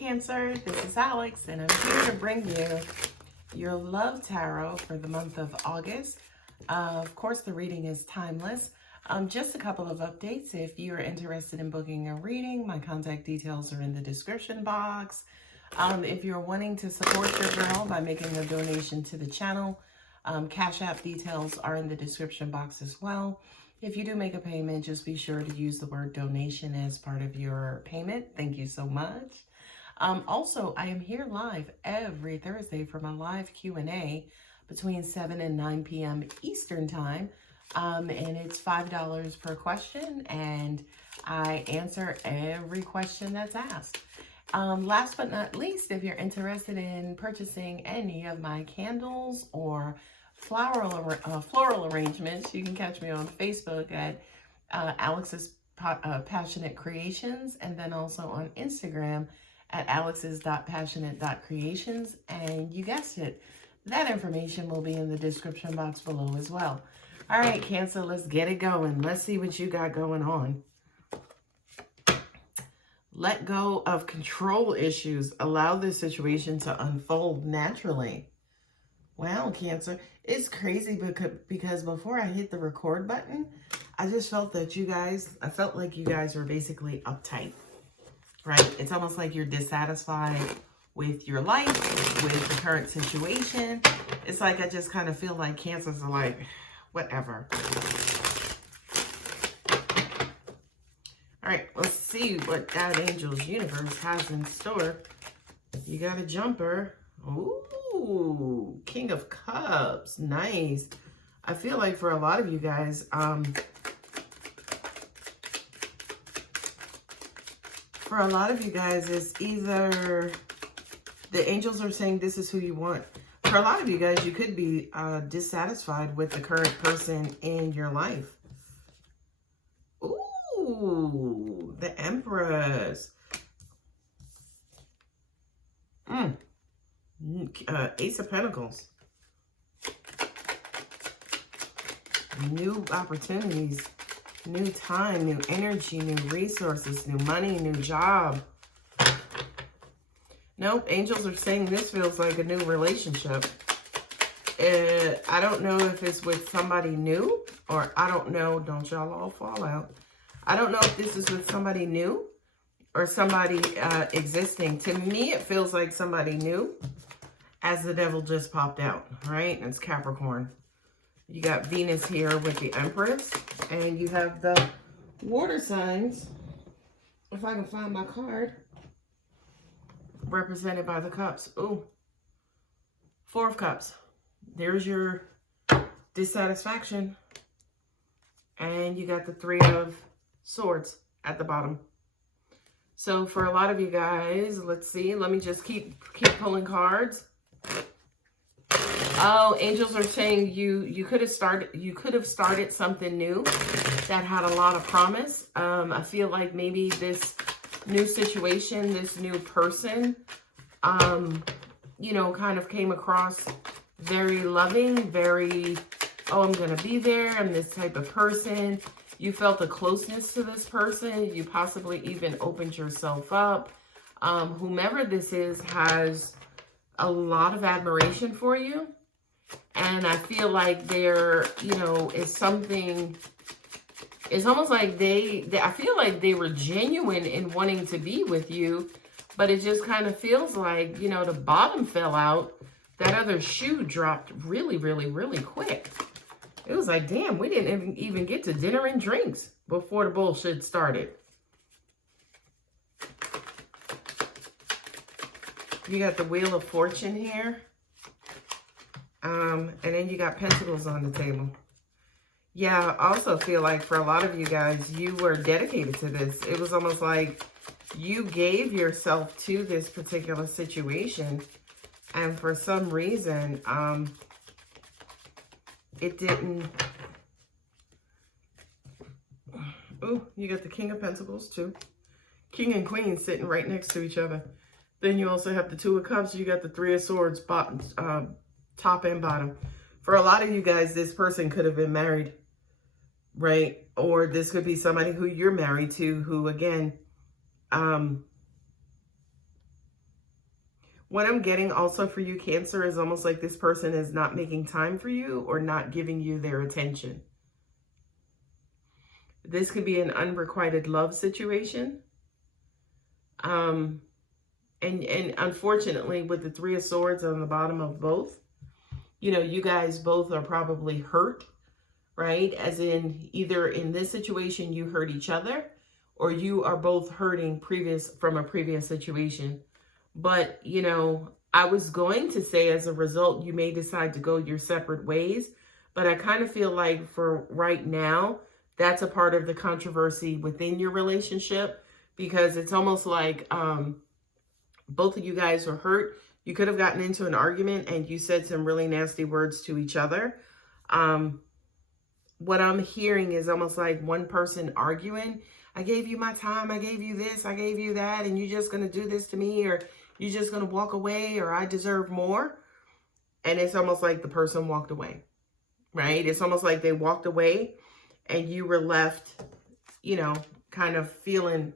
Cancer, this is Alex, and I'm here to bring you your love tarot for the month of August. Of course, the reading is timeless. Just a couple of updates. If you're interested in booking a reading, my contact details are in the description box. If you're wanting to support your girl by making a donation to the channel, Cash App details are in the description box as well. If you do make a payment, just be sure to use the word donation as part of your payment. Thank you so much. Also, I am here live every Thursday for my live Q&A between 7 and 9 p.m. Eastern Time. And it's $5 per question, and I answer every question that's asked. Last but not least, if you're interested in purchasing any of my candles or floral arrangements, you can catch me on Facebook at Alex's Passionate Creations, and then also on Instagram at alex's.passionate.creations. And you guessed it, that information will be in the description box below as well. All right, Cancer, let's get it going. Let's see what you got going on. Let go of control issues. Allow this situation to unfold naturally. Wow, Cancer. It's crazy because before I hit the record button, I just felt that I felt like you guys were basically uptight, right? It's almost like you're dissatisfied with your life, with the current situation. It's like I just kind of feel like Cancers are like, whatever. All right, let's see what that Angel's Universe has in store. You got a jumper. Ooh, King of Cups. Nice. I feel like for a lot of you guys, it's either the angels are saying this is who you want. For a lot of you guys, you could be dissatisfied with the current person in your life. Ooh, the Empress. Ace of Pentacles. New opportunities, new time, new energy, new resources, new money, new job. Nope, angels are saying this feels like a new relationship. I don't know if it's with somebody new, or I don't know, don't y'all all fall out. I don't know if this is with somebody new or somebody existing. To me, it feels like somebody new, as the Devil just popped out, right? And it's Capricorn. You got Venus here with the Empress, and you have the water signs, if I can find my card, represented by the cups. Ooh, Four of Cups. There's your dissatisfaction. And you got the Three of Swords at the bottom. So for a lot of you guys, let's see. Let me just keep pulling cards. Oh, angels are saying you could have started something new that had a lot of promise. I feel like maybe this new situation, this new person, you know, kind of came across very loving, very, oh, I'm going to be there. I'm this type of person. You felt a closeness to this person. You possibly even opened yourself up. Whomever this is has a lot of admiration for you. And I feel like there, you know, is something, it's almost like I feel like they were genuine in wanting to be with you, but it just kind of feels like, you know, the bottom fell out. That other shoe dropped really, really, really quick. It was like, damn, we didn't even get to dinner and drinks before the bullshit started. You got the Wheel of Fortune here. And then you got Pentacles on the table. Yeah, I also feel like for a lot of you guys, you were dedicated to this. It was almost like you gave yourself to this particular situation. And for some reason, it didn't. Oh, you got the King of Pentacles too. King and Queen sitting right next to each other. Then you also have the Two of Cups. You got the Three of Swords, bottom, top and bottom. For a lot of you guys, this person could have been married, right? Or this could be somebody who you're married to, who again, What I'm getting also for you, Cancer, is almost like this person is not making time for you or not giving you their attention. This could be an unrequited love situation. And unfortunately, with the Three of Swords on the bottom of both, you know, you guys both are probably hurt, right? As in, either in this situation, you hurt each other, or you are both hurting from a previous situation. But, you know, I was going to say as a result, you may decide to go your separate ways. But I kind of feel like for right now, that's a part of the controversy within your relationship, because it's almost like both of you guys are hurt. You could have gotten into an argument and you said some really nasty words to each other. What I'm hearing is almost like one person arguing. I gave you my time. I gave you this. I gave you that. And you're just going to do this to me, or you're just going to walk away, or I deserve more. And it's almost like the person walked away, right? It's almost like they walked away and you were left, you know, kind of feeling,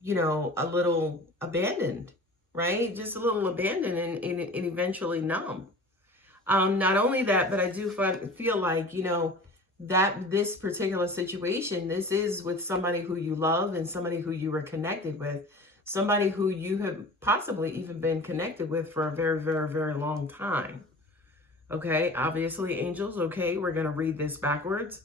you know, a little abandoned, right? Just a little abandoned and eventually numb. Not only that, but I do feel like, you know, that this particular situation, this is with somebody who you love and somebody who you were connected with, somebody who you have possibly even been connected with for a very, very, very long time. Okay, obviously, angels, okay, we're going to read this backwards.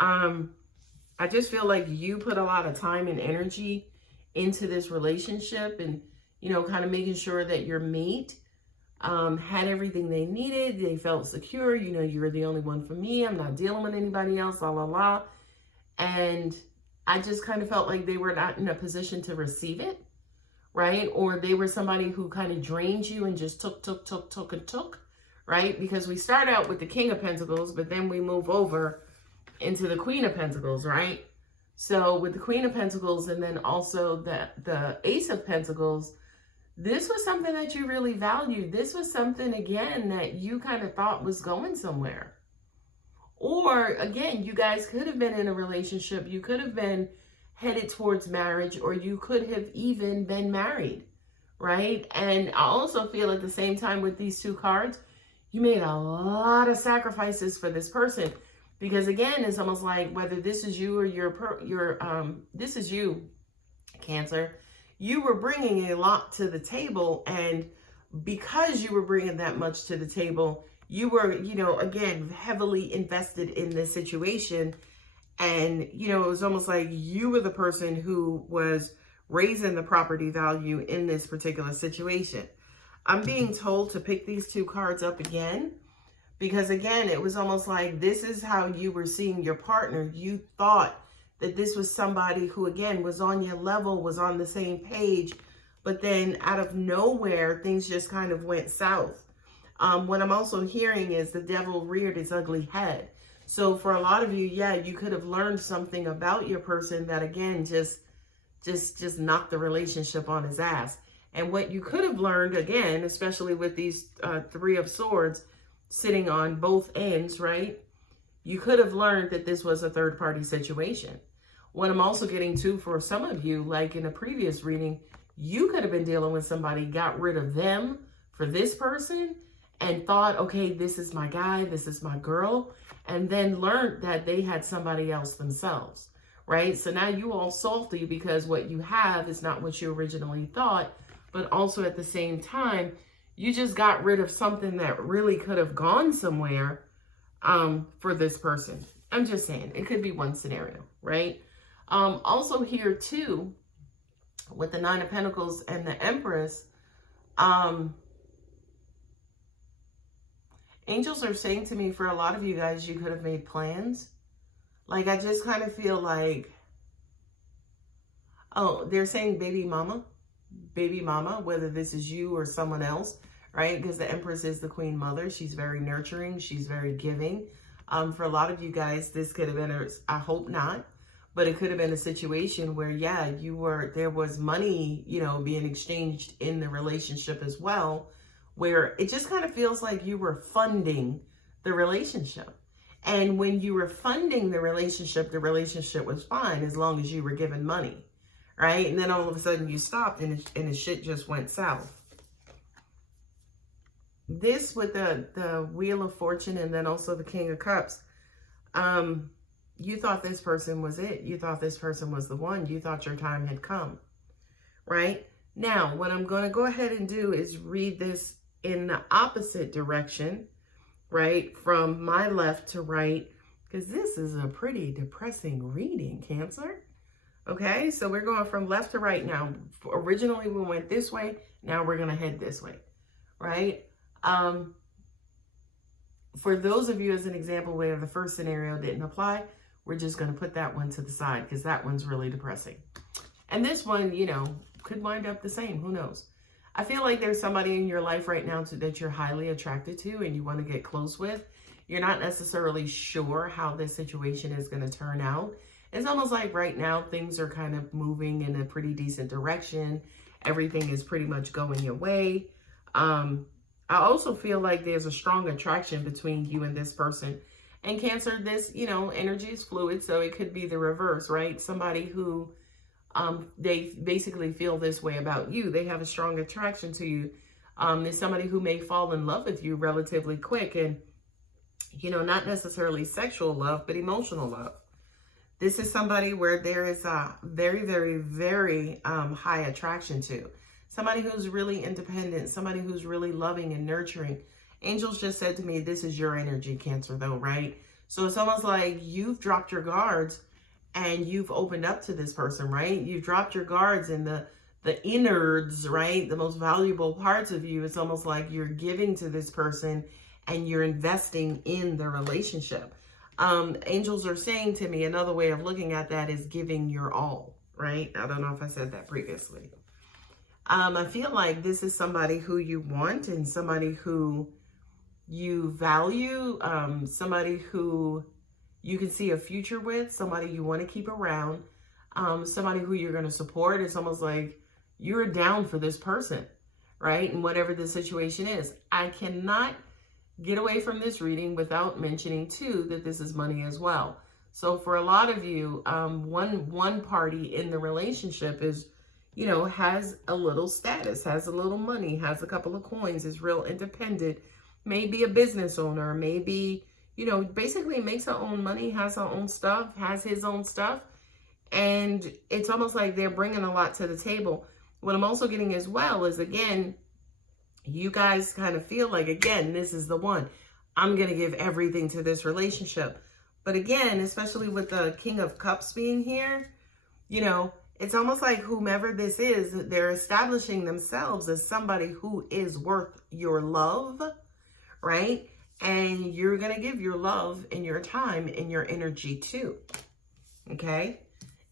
I just feel like you put a lot of time and energy into this relationship, and, you know, kind of making sure that your mate had everything they needed. They felt secure. You know, you're the only one for me. I'm not dealing with anybody else, la, la, la. And I just kind of felt like they were not in a position to receive it, right? Or they were somebody who kind of drained you and just took, right? Because we start out with the King of Pentacles, but then we move over into the Queen of Pentacles, right? So with the Queen of Pentacles and then also the Ace of Pentacles, this was something that you really valued. This was something, again, that you kind of thought was going somewhere. Or, again, you guys could have been in a relationship. You could have been headed towards marriage, or you could have even been married, right? And I also feel at the same time with these two cards, you made a lot of sacrifices for this person. Because again, it's almost like whether this is you or this is you, Cancer, you were bringing a lot to the table. And because you were bringing that much to the table, you were, you know, again, heavily invested in this situation. And, you know, it was almost like you were the person who was raising the property value in this particular situation. I'm being told to pick these two cards up again. Because again, it was almost like this is how you were seeing your partner. You thought that this was somebody who, again, was on your level, was on the same page. But then out of nowhere, things just kind of went south. What I'm also hearing is the devil reared its ugly head. So for a lot of you, yeah, you could have learned something about your person that, again, just knocked the relationship on his ass. And what you could have learned, again, especially with these Three of Swords, sitting on both ends, right? You could have learned that this was a third-party situation. What I'm also getting to for some of you, like in a previous reading, you could have been dealing with somebody, got rid of them for this person, and thought, okay, this is my guy, this is my girl, and then learned that they had somebody else themselves, right? So now you all salty because what you have is not what you originally thought, but also at the same time, you just got rid of something that really could have gone somewhere for this person. I'm just saying, it could be one scenario, right? Also here too, with the Nine of Pentacles and the Empress, angels are saying to me, for a lot of you guys, you could have made plans. Like, I just kind of feel like, oh, they're saying baby mama, whether this is you or someone else, right? Because the Empress is the Queen Mother. She's very nurturing. She's very giving. For a lot of you guys, this could have been, I hope not, but it could have been a situation where, yeah, there was money, you know, being exchanged in the relationship as well, where it just kind of feels like you were funding the relationship. And when you were funding the relationship was fine as long as you were given money, right? And then all of a sudden you stopped and the shit just went south. this with the Wheel of Fortune and then also the King of Cups, you thought this person was it. You thought this person was the one. You thought your time had come, right? Now, what I'm going to go ahead and do is read this in the opposite direction, right? From my left to right, because this is a pretty depressing reading, Cancer. Okay, so we're going from left to right now. Originally, we went this way. Now we're going to head this way, right? For those of you, as an example, where the first scenario didn't apply, we're just going to put that one to the side because that one's really depressing. And this one, you know, could wind up the same. Who knows? I feel like there's somebody in your life right now that you're highly attracted to and you want to get close with. You're not necessarily sure how this situation is going to turn out. It's almost like right now things are kind of moving in a pretty decent direction. Everything is pretty much going your way. I also feel like there's a strong attraction between you and this person. And Cancer, this, you know, energy is fluid, so it could be the reverse, right? Somebody who they basically feel this way about you. They have a strong attraction to you. There's somebody who may fall in love with you relatively quick and, you know, not necessarily sexual love, but emotional love. This is somebody where there is a very, very, very high attraction to. Somebody who's really independent, somebody who's really loving and nurturing. Angels just said to me, this is your energy, Cancer, though, right? So it's almost like you've dropped your guards and you've opened up to this person, right? You've dropped your guards and the innards, right? The most valuable parts of you. It's almost like you're giving to this person and you're investing in the relationship. Angels are saying to me, another way of looking at that is giving your all, right? I don't know if I said that previously. I feel like this is somebody who you want and somebody who you value, somebody who you can see a future with, somebody you want to keep around, somebody who you're going to support. It's almost like you're down for this person, right? And whatever the situation is. I cannot get away from this reading without mentioning too that this is money as well. So for a lot of you, one party in the relationship is, you know, has a little status, has a little money, has a couple of coins, is real independent, maybe a business owner, maybe, you know, basically makes her own money, has her own stuff, has his own stuff. And it's almost like they're bringing a lot to the table. What I'm also getting as well is, again, you guys kind of feel like, again, this is the one. I'm going to give everything to this relationship. But again, especially with the King of Cups being here, you know, it's almost like whomever this is, they're establishing themselves as somebody who is worth your love, right? And you're going to give your love and your time and your energy too. Okay?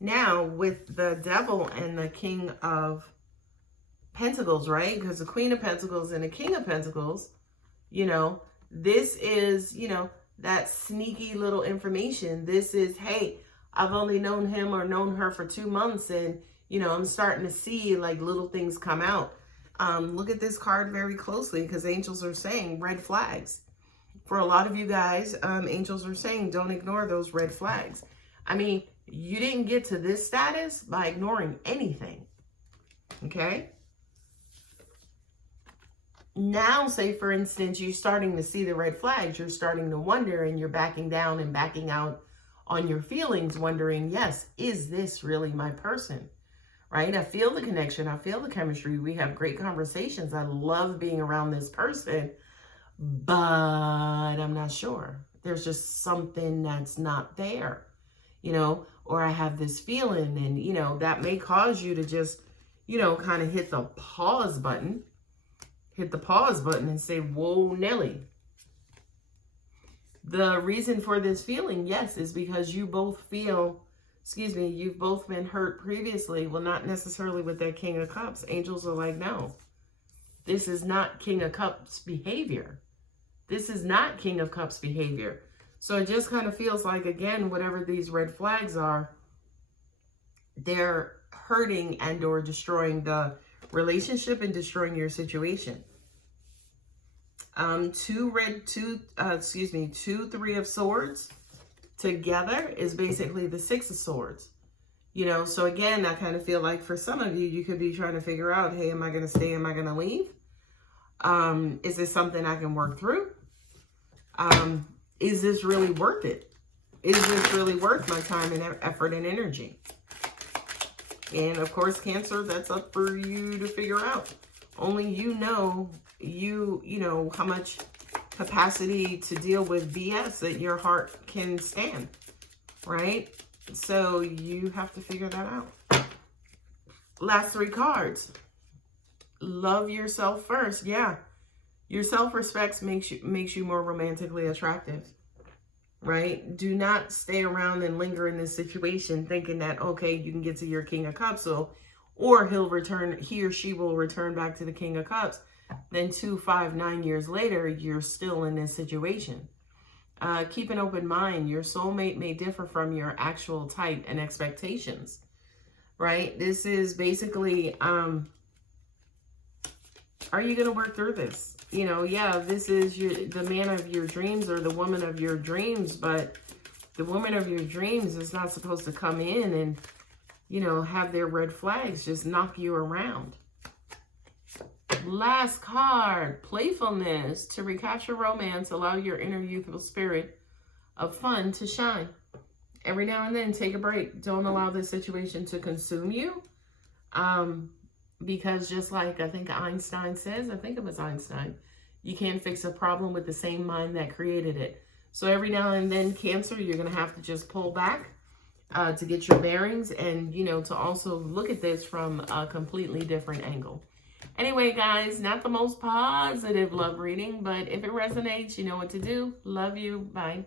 Now, with the Devil and the King of Pentacles, right? Because the Queen of Pentacles and the King of Pentacles, you know, this is, you know, that sneaky little information. This is, hey, I've only known him or known her for 2 months and, you know, I'm starting to see like little things come out. Look at this card very closely because angels are saying red flags. For a lot of you guys, angels are saying don't ignore those red flags. I mean, you didn't get to this status by ignoring anything. Okay? Now, say, for instance, you're starting to see the red flags. You're starting to wonder and you're backing down and backing out on your feelings, wondering, yes, is this really my person? Right? I feel the connection. I feel the chemistry. We have great conversations. I love being around this person, but I'm not sure. There's just something that's not there, you know, or I have this feeling and, you know, that may cause you to just, you know, kind of hit the pause button. Hit the pause button and say, whoa, Nelly. The reason for this feeling, yes, is because you both feel, you've both been hurt previously. Well, not necessarily with that King of Cups. Angels are like, no, this is not King of Cups behavior. This is not King of Cups behavior. So it just kind of feels like, again, whatever these red flags are, they're hurting and or destroying the relationship and destroying your situation. Two Three of Swords together is basically the Six of Swords. You know, so again, I kind of feel like for some of you, you could be trying to figure out, hey, am I going to stay? Am I going to leave? Is this something I can work through? Is this really worth it? Is this really worth my time and effort and energy? And of course, Cancer, that's up for you to figure out. Only you know, you know how much capacity to deal with BS that your heart can stand, right? So you have to figure that out. Last 3 cards. Love yourself first. Yeah. Your self-respect makes you more romantically attractive, right? Do not stay around and linger in this situation thinking that, okay, you can get to your King of Cups, or he or she will return back to the King of Cups. Then 2, 5, 9 years later, you're still in this situation. Keep an open mind. Your soulmate may differ from your actual type and expectations, right? This is basically, are you going to work through this? You know, yeah, this is the man of your dreams or the woman of your dreams, but the woman of your dreams is not supposed to come in and, you know, have their red flags just knock you around. Last card, playfulness. To recapture romance, allow your inner youthful spirit of fun to shine. Every now and then, take a break. Don't allow this situation to consume you. Because just like I think Einstein says, I think it was Einstein, you can't fix a problem with the same mind that created it. So every now and then, Cancer, you're going to have to just pull back to get your bearings and, you know, to also look at this from a completely different angle. Anyway, guys, not the most positive love reading, but if it resonates, you know what to do. Love you. Bye.